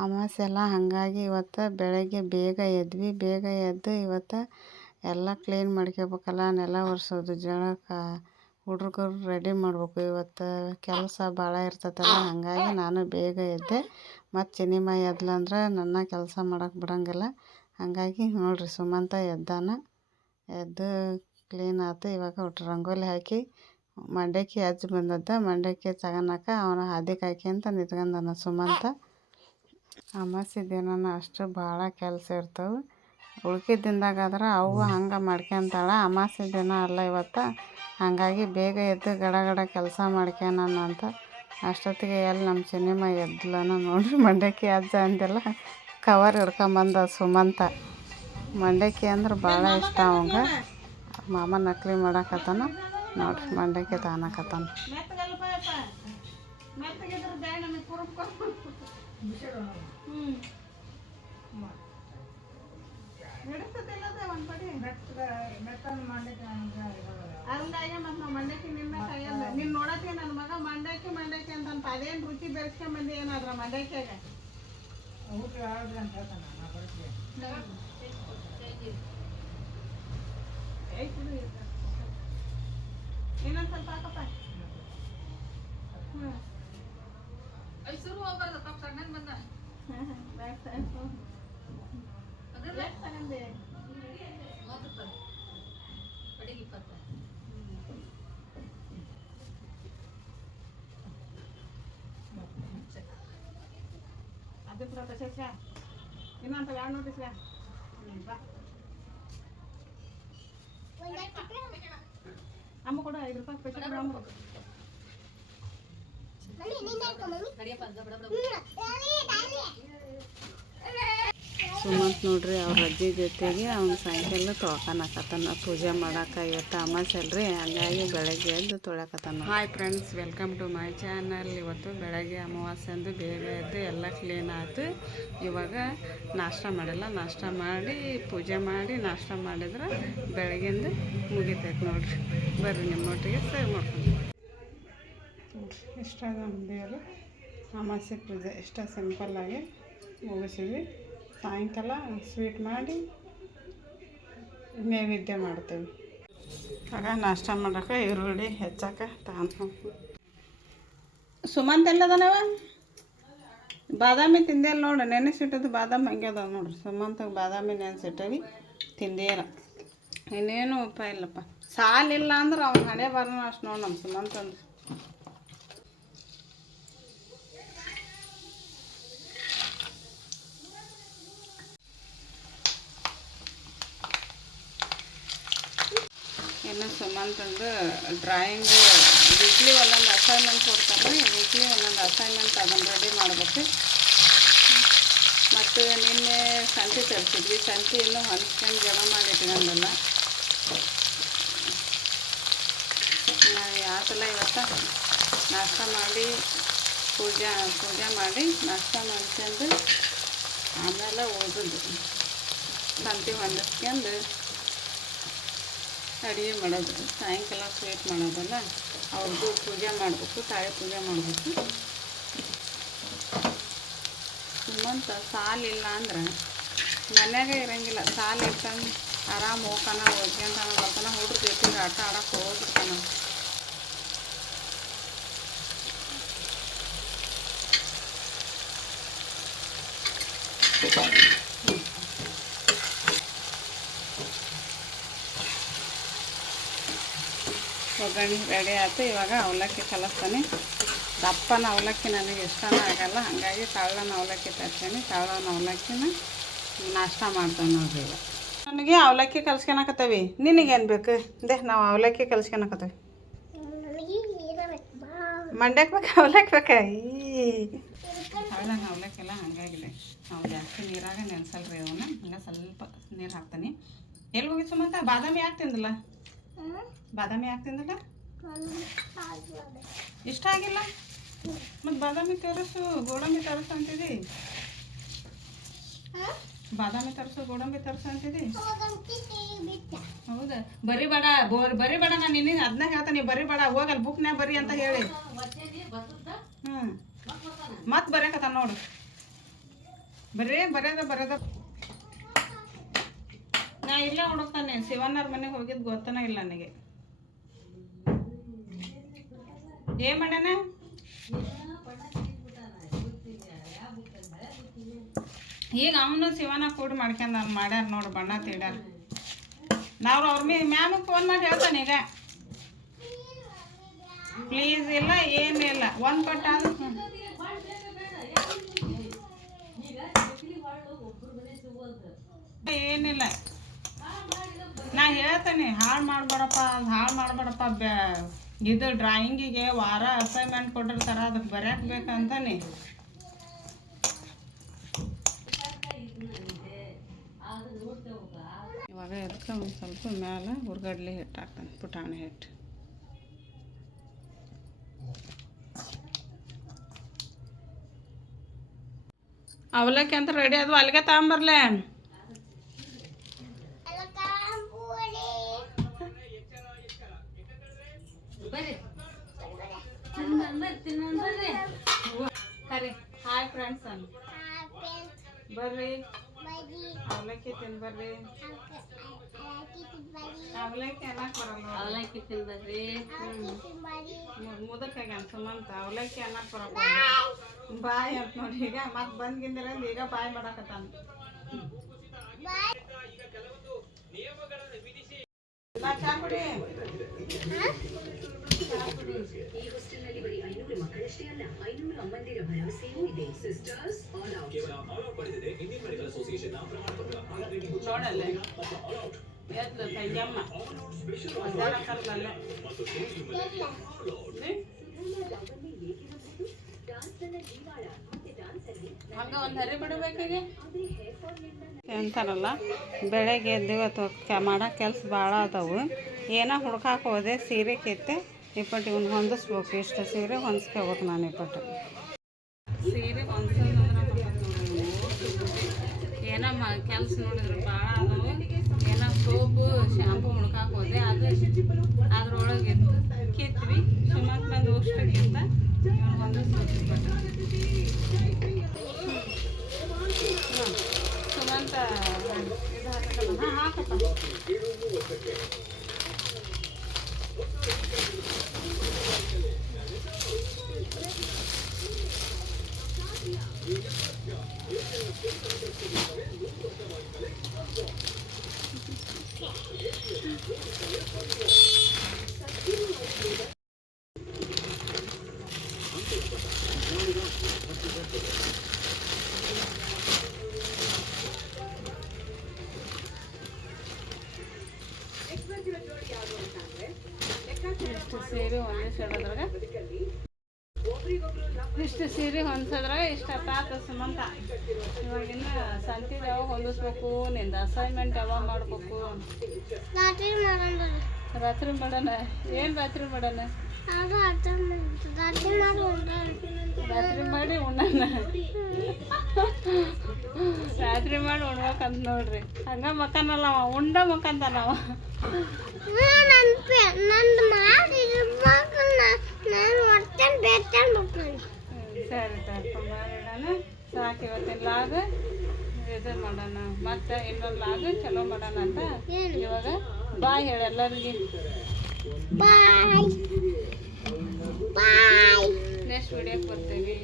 ಅಮಾವಾಸ್ಯೆ ಅಲ್ಲ, ಹಾಗಾಗಿ ಇವತ್ತು ಬೆಳಗ್ಗೆ ಬೇಗ ಎದ್ವಿ. ಬೇಗ ಎದ್ದು ಇವತ್ತು ಎಲ್ಲ ಕ್ಲೀನ್ ಮಾಡ್ಕೋಬೇಕಲ್ಲ, ನೆಲ ಒರೆಸೋದು, ಜಳಕ, ಹುಡುಗರು ರೆಡಿ ಮಾಡಬೇಕು. ಇವತ್ತು ಕೆಲಸ ಭಾಳ ಇರ್ತೈತಲ್ಲ, ಹಾಗಾಗಿ ನಾನು ಬೇಗ ಎದ್ದೆ. ಮತ್ತು ಚಿನಿಮ ಎದ್ಲಂದ್ರೆ ನನ್ನ ಕೆಲಸ ಮಾಡೋಕೆ ಬಿಡೋಂಗಿಲ್ಲ. ಹಾಗಾಗಿ ನೋಡಿರಿ, ಸುಮಂತ ಎದ್ದಾನ. ಎದ್ದು ಕ್ಲೀನ್ ಆಯ್ತು. ಇವಾಗ ಒಟ್ಟು ರಂಗೋಲಿ ಹಾಕಿ ಮಂಡಕ್ಕಿ ಹಚ್ಚಿ ಬಂದದ್ದ. ಮಂಡಕ್ಕಿ ತಗೋಣಕ ಅವನ ಹಾದಿಗೆ ಹಾಕ್ಯಂತ ನಿಂತ್ಕೊಂಡಾನ ಸುಮಂತ. ಅಮಾವಾಸ್ಯೆ ದಿನ ಅಷ್ಟು ಭಾಳ ಕೆಲಸ ಇರ್ತವೆ. ಉಳ್ಕಿದ ದಿನದಾಗಾದ್ರೆ ಅವು ಹಂಗೆ ಮಾಡ್ಕೊಂತಾಳೆ. ಅಮಾವಾಸ್ಯೆ ದಿನ ಅಲ್ಲ ಇವತ್ತು, ಹಾಗಾಗಿ ಬೇಗ ಎದ್ದು ಗಡ ಗಡ ಕೆಲಸ ಮಾಡ್ಕ್ಯಾನ ಅಂತ. ಅಷ್ಟೊತ್ತಿಗೆ ಎಲ್ಲಿ ನಮ್ಮ ಸಿನಿಮಾ ಎದ್ಲನ ನೋಡ್ರಿ. ಮಂಡಕ್ಕಿ ಅಜ್ಜ ಅಂದೆಲ್ಲ ಕವರ್ ಹಿಡ್ಕೊಂಬಂದ ಸುಮಂತ. ಮಂಡಕ್ಕಿ ಅಂದ್ರೆ ಭಾಳ ಇಷ್ಟ ಅವಂಗೆ. ಮಾಮ ನಕಲಿ ಮಾಡಾಕತ್ತಾನ ನೋಡ್ರಿ, ಮಂಡಕ್ಕಿ ತಾನಕತ್ತಾನ. ಹಂಗಾಗಿ ಮತ್ತು ನಾವು ಮಂಡಕ್ಕಿ ನಿನ್ನ ಕೈಯಲ್ಲ ನೀನು ನೋಡತ್ತೀನಿ ನನ್ನ ಮಗ ಮಂಡಕ್ಕಿ ಮಂಡಕ್ಕಿ ಅಂತ ಅದೇನು ರುಚಿ ಬೆಳೆಸ್ಕೊಂಬಂದು ಏನಾದ್ರ ಮಂಡಕ್ಕಿಯಾಗ ಇನ್ನೊಂದು ಸ್ವಲ್ಪ ಹಾಕಪ್ಪ. ಅದು ಕೂಡ ತಶೇಷ ಇನ್ನೊಂದು ಎರಡು ನೋಟಿಸ್ ಬಾ ಅಮ್ಮ ಕೂಡ 5 ರೂಪಾಯಿ ಸ್ಪೆಷಲ್ ಅಮ್ಮ. ಸುಮಂತ್ ನೋಡ್ರಿ, ಅವ್ರ ಅಜ್ಜಿ ಜೊತೆಗೆ ಅವ್ನು ಸಾಯಂಕಾಲ ತೊಳ್ಕೊಳಕತ್ತಾನ ಪೂಜೆ ಮಾಡೋಕೆ. ಇವತ್ತು ಅಮಾವಾಸ್ಯೆ ಅಲ್ರಿ, ಹಾಗಾಗಿ ಬೆಳಗ್ಗೆ ಎದ್ದು ತೊಳ್ಯಾಕತ್ತಾನ. Hi friends, welcome to my channel. ಇವತ್ತು ಬೆಳಗ್ಗೆ ಅಮಾವಾಸ್ಯೆ ಅಂದು ಬೇಗ ಎದ್ದು ಎಲ್ಲ ಕ್ಲೀನ್ ಆಯ್ತು. ಇವಾಗ ನಾಷ್ಟ ಮಾಡಿಲ್ಲ, ನಾಷ್ಟ ಮಾಡಿ ಪೂಜೆ ಮಾಡಿ ನಾಷ್ಟ ಮಾಡಿದ್ರೆ ಬೆಳಗ್ಗೆಂದು ಮುಗಿತೈತೆ ನೋಡ್ರಿ. ಬರ್ರಿ ನಿಮ್ಮೊಟ್ಟಿಗೆ ಸೇವ್ ಮಾಡ್ಕೊಂಡು ನೋಡ್ರಿ. ಇಷ್ಟ ನಮ್ಮದೇವರು ಅಮಾವಾಸ್ಯೆ ಪೂಜೆ ಇಷ್ಟ ಸಿಂಪಲ್ಲಾಗಿ ಮುಗಿಸಿದ್ವಿ. ಸಾಯಂಕಾಲ ಸ್ವೀಟ್ ಮಾಡಿ ನೈವೇದ್ಯ ಮಾಡ್ತೇವೆ. ಆಗ ನಾಷ್ಟ ಮಾಡೋಕೆ ಈರುಳ್ಳಿ ಹೆಚ್ಚಾಕ ತಾನು. ಸುಮಂತ್ ಎಲ್ಲದನವ ಬಾದಾಮಿ ತಿಂದಿಲ್ಲ ನೋಡ್ರಿ. ನೆನೆಸಿಟ್ಟದ್ದು ಬಾದಾಮಿ ಹಂಗೆ ಅದಾವ ನೋಡ್ರಿ. ಸುಮಂತಗೆ ಬಾದಾಮಿ ನೆನೆಸಿಟ್ಟವಿ, ತಿಂದೇಲ್ಲ. ಇನ್ನೇನು ಉಪಾಯ ಇಲ್ಲಪ್ಪ. ಸಾಲಿಲ್ಲ ಅಂದ್ರೆ ಅವ್ನು ಹಣೆ ಬರೋಣ ಅಷ್ಟು ನೋಡಿ ನಮ್ಮ ಸುಮಂತ ಅಂದ್ರೆ. ಇನ್ನು ಸುಮಂತಂದು ಡ್ರಾಯಿಂಗ್ ವೀಕ್ಲಿ ಒಂದೊಂದು ಅಸೈನ್ಮೆಂಟ್ ಕೊಡ್ತಾರೆ. ವೀಕ್ಲಿ ಒಂದೊಂದು ಅಸೈನ್ಮೆಂಟ್ ಅದನ್ನು ರೆಡಿ ಮಾಡಬೇಕು. ಮತ್ತು ನಿನ್ನೆ ಸಂತೆ ತರಿಸಿದ್ವಿ. ಸಂತೆ ಇನ್ನೂ ಹೊಂದ್ಕೊಂಡು ಜಮಾ ಮಾಡಿ ಇಟ್ಕೊಂಡಲ್ಲ. ಯಾವ ಸಲ ಇವತ್ತು ನಾಷ್ಟ ಮಾಡಿ ಪೂಜೆ ಮಾಡಿ ನಾಷ್ಟ ಮಾಡ್ಕೊಂಡು ಆಮೇಲೆ ಓದೋದು. ಸಂತೆ ಹೊಂದಿಸ್ಕೊಂಡು ಅಡುಗೆ ಮಾಡೋದು, ಸಾಯಂಕಾಲ ಸ್ವೀಟ್ ಮಾಡೋದಲ್ಲ. ಅವ್ರಿಗೂ ಪೂಜೆ ಮಾಡಬೇಕು, ತಾಯಿ ಪೂಜೆ ಮಾಡಬೇಕು. ಸುಮಂತ ಸಾಲಿಲ್ಲ ಅಂದ್ರೆ ಮನ್ಯಾಗ ಇರೋಂಗಿಲ್ಲ. ಸಾಲು ಇರ್ತಂದು ಆರಾಮ್ ಹೋಗ್ತಾನ, ಓದ್ಕೊಂತಾನ, ಬರ್ತಾನ. ಹುಡ್ರ ಜೊತೆಗೆ ಆಟ ಆಡೋಕೆ ಹೋಗ್ಬಿಡ್ತಾನ. ಒಗ್ಗರಣೆ ರೆಡಿ ಆಯ್ತು. ಇವಾಗ ಅವಲಕ್ಕಿ ಕಲಿಸ್ತಾನೆ. ದಪ್ಪನ ಅವಲಕ್ಕಿ ನನಗೆ ಇಷ್ಟನೇ ಆಗಲ್ಲ, ಹಾಗಾಗಿ ತಳ್ಳನ ಅವಲಕ್ಕಿ ತರ್ತೀನಿ. ತಳ್ಳನ ಅವಲಕ್ಕಿನ ನಾಷ್ಟ ಮಾಡ್ತಾನೆ ನೋಡ್ರಿ. ಈಗ ನನಗೆ ಅವಲಕ್ಕಿ ಕಲ್ಸ್ಕೊಳಕತ್ತವಿ. ನಿನಗೇನು ಬೇಕು? ನಾವು ಅವಲಕ್ಕಿ ಕಲ್ಸ್ಕೊಳಕತ್ತವಿ. ಮಂಡ್ಯಕ್ಕೆ ಬೇಕು ಅವಲಕ್ಕಿ ಬೇಕಾ? ತಳ್ಳನ ಅವಲಕ್ಕಿಲ್ಲ, ಹಾಗಾಗಿಲ್ಲ. ನಾವು ಜಾಸ್ತಿ ನೀರಾಗ ನೆನೆಸಲ್ರಿ ಅವನ್ನ. ಹಂಗೆ ಸ್ವಲ್ಪ ನೀರು ಹಾಕ್ತಾನೆ. ಎಲ್ಲಿ ಹೋಗಿ ಸುಮಂತ? ಬಾದಾಮಿ ಯಾಕೆ ತಿಂದಿಲ್ಲ? ಬಾದಾಮಿ ಯಾಕೆ ತಿಂದಿಲ್ಲ? ಇಷ್ಟ ಆಗಿಲ್ಲ? ಮತ್ತು ಬಾದಾಮಿ ತರಿಸು, ಗೋಡಂಬಿ ತರಿಸು ಅಂತಿದಿ. ಬಾದಾಮಿ ತರಿಸು, ಗೋಡಂಬಿ ತರಿಸು ಅಂತಿದಿ. ಹೌದಾ? ಬರೀ ಬೇಡ ನಾನು ನಿನ್ನ ಅದನ್ನ ಹೇಳ್ತಾನೆ. ಬರೀ ಬೇಡ, ಹೋಗಲ್ಲ ಬುಕ್ನ್ಯಾಗ ಬರೀ ಅಂತ ಹೇಳಿ. ಮತ್ತೆ ಬರೆಯಕತ್ತ ನೋಡು. ಬರೋದ ನಾ ಇಲ್ಲೇ ಹುಡುಕ್ತಾನೆ ಶಿವಣ್ಣವ್ರ ಮನೆಗೆ ಹೋಗಿದ್ದು ಗೊತ್ತನ ಇಲ್ಲ ನನಗೆ. ಏನ್ ಮಾಡ್ಯಾನ? ಈಗ ಅವನು ಶಿವನ ಕೂಡಿ ಮಾಡ್ಕೊಂಡ್ ನಾನು ಮಾಡ್ಯಾರ ನೋಡು ಬಣ್ಣ ತೀಡ್ಯಾರ. ನಾವು ಅವ್ರ ಮ್ಯಾಮಿಗೆ ಫೋನ್ ಮಾಡಿ ಹೇಳ್ತಾನೆ ಈಗ ಪ್ಲೀಸ್ ಇಲ್ಲ ಏನಿಲ್ಲ ಒಂದು ಕೊಟ್ಟ ಏನಿಲ್ಲ. ನಾ ಹೇಳ್ತೇನೆ ಹಾಳು ಮಾಡ್ಬೇಡಪ್ಪ ಇದು ಡ್ರಾಯಿಂಗಿಗೆ ವಾರ ಅಸೈನ್ಮೆಂಟ್ ಕೊಟ್ಟಿರ್ತಾರ ಅದಕ್ಕೆ ಬರೆಯಕ್ಕೆ ಬೇಕಂತಾನೆ. ಇವಾಗ ಅದಕ್ಕೆ ಒಂದು ಸ್ವಲ್ಪ ಮ್ಯಾಲೆ ಹುರ್ಗಡ್ಲೆ ಹಿಟ್ಟು ಹಾಕ್ತಾನೆ, ಪುಟಾಣಿ ಹಿಟ್ಟು. ಅವಲಕ್ಕಿ ಅಂತ ರೆಡಿ ಅದು ಅಲ್ಲಿಗೆ ತಗೊಂಬರ್ಲೆ. ಹಾಯ್ ಫ್ರೆಂಡ್ಸ್ ಬರ್ರಿ ಅವಲಕ್ಕಿ ತಿನ್ಬರ್ರಿ. ಅವಲಕ್ಕಿ ಅನ್ನಕ್ ಬರಲ್ಲ, ಅವಲಕ್ಕಿ ತಿನ್ಬರ್ರಿ. ಮುದಕ್ಕಾಗ ಸುಮಂತ ಅವಲಕ್ಕಿ ಅನ್ನಕ್ ಬರಲ್ಲ ಬಾಯ್ ಅಂತ ನೋಡಿ. ಈಗ ಮತ್ತೆ ಬಂದ್ಗಿಂದಿರ ಈಗ ಬಾಯ್ ಮಾಡಕತ್ತಾನ. ಚಾ ಕುಡಿ. ಈ ಹಾಸ್ಟೆಲ್ನಲ್ಲಿ ಬರೀ 500 ಮಕ್ಕಳಷ್ಟೇ ಅಲ್ಲ 500 ಅಮ್ಮಂದಿರ ಭರವಸೆಯೂ ಇದೆ. Sisters all out. ಕೇವಲ ಆಲ್ ಔಟ್ ಪಡೆದಿದೆ ಇಂಡಿಯನ್ ಮೆಡಿಕಲ್ ಅಸೋಸಿಯೇಷನ್ ಪ್ರಮಾಣಪತ್ರ. ನೋಡಲ್ಲ ಎದ್ದು ತಂಗಮ್ಮ ಒಂದಾರಕ್ಕಲ್ಲ ಹಂಗ ಒಂದು ಹರಿ ಬಿಡಬೇಕಾಗಿ ಅಂತಾರಲ್ಲ. ಬೆಳಗ್ಗೆ ಎದ್ದು ಇವತ್ತು ಮಾಡೋ ಕೆಲಸ ಭಾಳ ಅದಾವು. ಏನೋ ಹುಡ್ಕಾಕೆ ಹೋದೆ, ಸೀರೆ ಕಿತ್ತೆ ಇಪ್ಪಟ್ಟು ಇವ್ನು ಹೊಂದಿಸ್ಬೇಕು. ಇಷ್ಟು ಸೀರೆ ಹೊಂದಿಸ್ಕೋಬೇಕು ನಾನು. ಇಪ್ಪಟ್ಟು ಸೀರೆ ಹೊಂದಿಸೋದಂದ್ರೆ ಏನೋ ಕೆಲಸ ನೋಡಿದ್ರು ಭಾಳ ಅದಾವು. ಏನೋ ಸೋಪು ಶಾಂಪು ಹುಡ್ಕಾಕೆ ಹೋದೆ, ಅದು ಅದ್ರೊಳಗೆ ಕಿತ್ವಿ. ಸುಮಾರು ಬಂದು ಅಷ್ಟಕ್ಕಿಂತ ಹೊಂದಿಸ್ಬೇಕು. ಇಪ್ಪಟ್ಟು ಸುಮಂತ ಇದು ಹಾಕಲ್ಲ. ಹಾಂ ಹಾಕಪ್ಪ. ಇಷ್ಟು ಸೀರೆ ಹೊಂದಿಸೋದ್ರಾಗ ಇಷ್ಟ ಆತ ಸುಮಂತ. ಇವಾಗಿನ್ನ ಸಂತಿದ ಯಾವಾಗ ಹೊಂದಿಸ್ಬೇಕು, ನಿಂದ ಅಸೈನ್ಮೆಂಟ್ ಯಾವಾಗ ಮಾಡ್ಬೇಕು. ರಾತ್ರಿ ಮಾಡೋಣ. ಏನು ರಾತ್ರಿ ಮಾಡೋಣ? ರಾತ್ರಿ ಮಾಡಿ ಉಣ್ಣೋಣ. ರಾತ್ರಿ ಮಾಡಿ ಉಣ್ಬೇಕಂತ ನೋಡ್ರಿ. ಹಂಗ ಮಕ್ಕನಲ್ಲ ಅವ, ಉಂಡ ಮಕ್ಕಂತಾನ ಅವ. ಸರಿ ಮಾಡಿಡೋಣ. ಸಾಕು ಇವತ್ತಿನ ಲಾಗ್ ಇದು ಮಾಡೋಣ. ಮತ್ತೆ ಇನ್ನೊಂದು ಲಾಗ್ ಚಲೋ ಮಾಡೋಣ ಅಂತ ಇವಾಗ ಬಾಯ್ ಹೇಳಿ ಎಲ್ಲರಿಗೆ. ಬಾಯ್. ನೆಕ್ಸ್ಟ್ ವಿಡಿಯೋಕ್ಕೆ ಬರ್ತೀವಿ.